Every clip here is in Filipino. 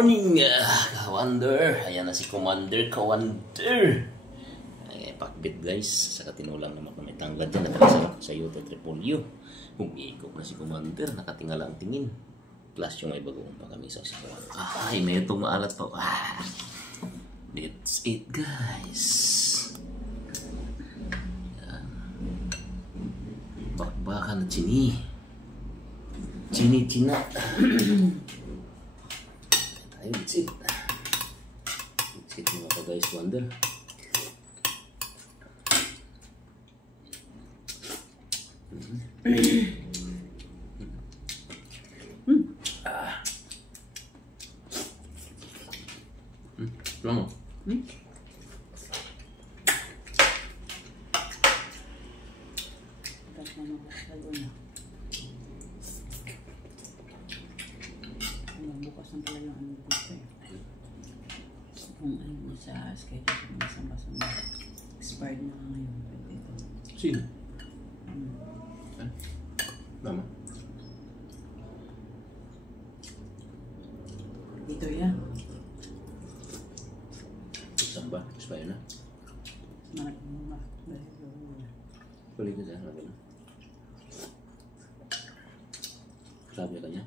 Morning, Kawander. Ayan na si Commander Kawander. Ay, pakbit guys. Saka tinulang naman kami tanggad dyan. Natrasa sa Yuta Tripolyo. Umikot na si Commander. Nakatingala ang tingin. Plus yung may bagoong pa kami sa sikawan. Ay, may itong maalat pa. That's it guys. Bakbakan na chini. Chini-china. Ayun, that's it. That's it mga ka-guys wonder. Lang mo? Bukas ng pala yung ano dito eh. Kung ano mo sa schedule mo sa basang expired na ngayon. Ito. Sino? Mama? Ito yan. Saan ba? Expired na? Malaki mo ba? Balik ka dyan. Sabi na. Sabi ka niya?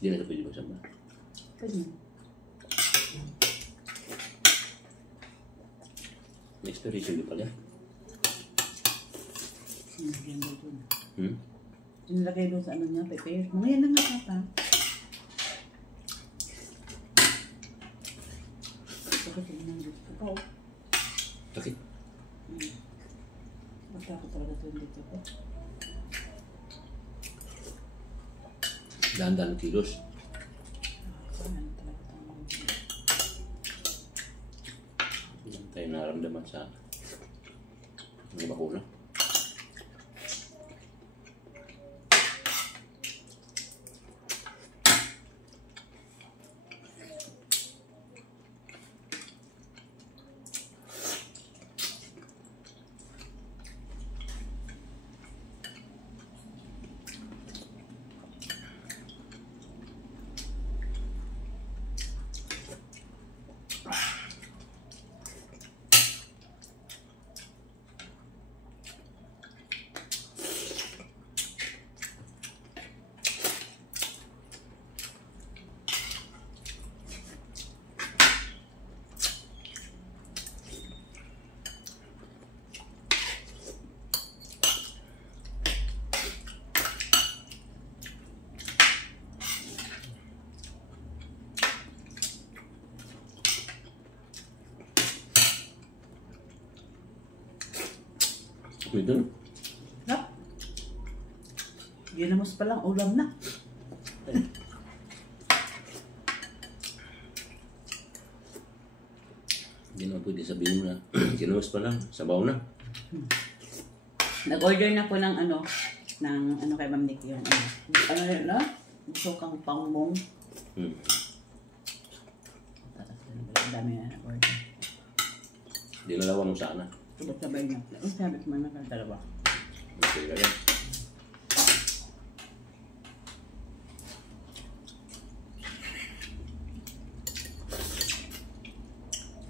Hindi na ito pwede ba saan ba? Pwede. May expiration din pala. Sinagyan mo dun. Sinilagay doon sa ano niya, prepare. Mga yan na nga papa. Bakit yun nang gusto ko? Bakit? Basta ako talaga ito dito ko. Dahan-dahan kilos. Hindi tayo naramdaman sa mga bakuna. Ito? Ha? Ginamos pa lang, ulam na. Hindi naman pwede sabihin mo na ginamos pa lang, sabaw na. Nag-order na po ng ano kay Ma'am Nick yung ano yun, no? Gusto kang pangmong. Ang dami na nag-order. Dinalawa mo sana. Sabay niya. Ang sabi ko man na dalawa. Okay ka yan.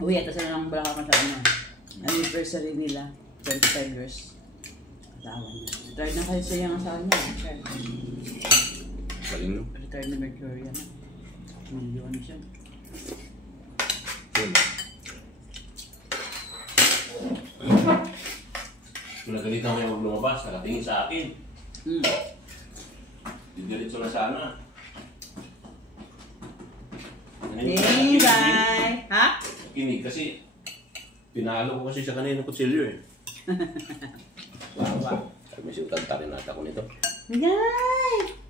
Uy, ito sila lang balaka ko sa ano. Anniversary nila. 25 years. Asawa niya. Retired na kayo siya yung asawa niya. Galing no? Retired na Mercury. Milyon siya. Yun. Kung nagalitan ko yung lumabas, nakatingin sa akin. Didiretso na sana. Hey, bye! Ha? Kinig kasi pinalo ko kasi sa kanina kutsilyo eh. Wow. Sabi may siutan tarin nata ko nito. Bigay!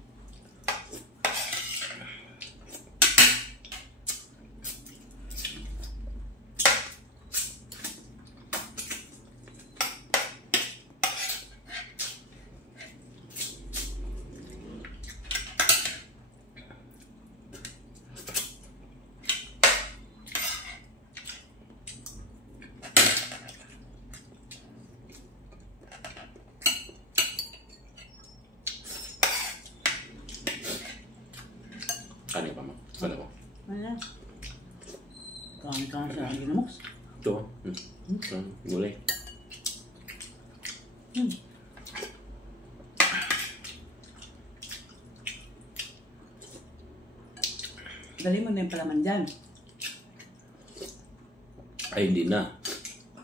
Ano? Kami sa ginamos. Ito. Gulay. Dali mo na yung palaman dyan. Ay, hindi na.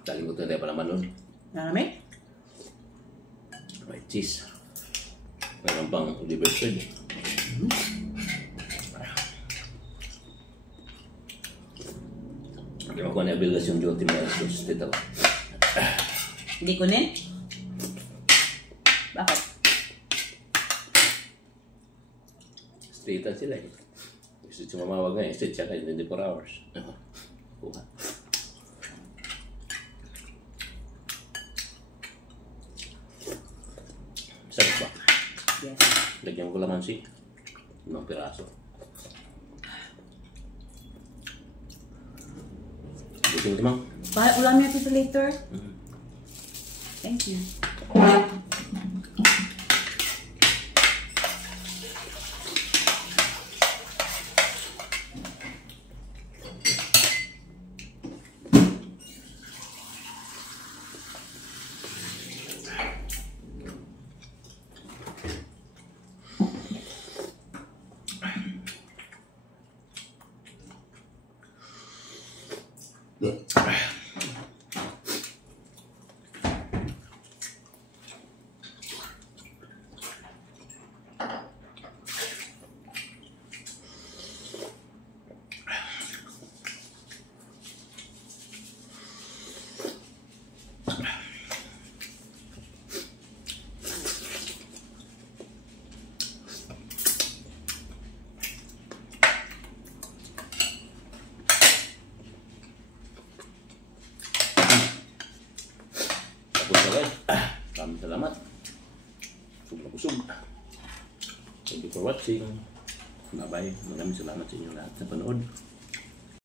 Kalimutan tayo pala man nun. Nalamig? May cheese. Mayroon pang liver spread. Hindi mo ko na-abilgas yung duty mo sa hospital. Hindi kunin? Bakit? Straightan sila eh. Gusto siya mamawag ngayon. Straight siya kayo 24 hours. Kuha. Sarap ba? Yes. Lagyan ko lamansi. 5 piraso. Buti mo timang. Ulam niya ito later. Thank you. Maraming salamat. Kusog. Thank you for watching. Bye-bye. Maraming salamat sa inyo lahat sa panood.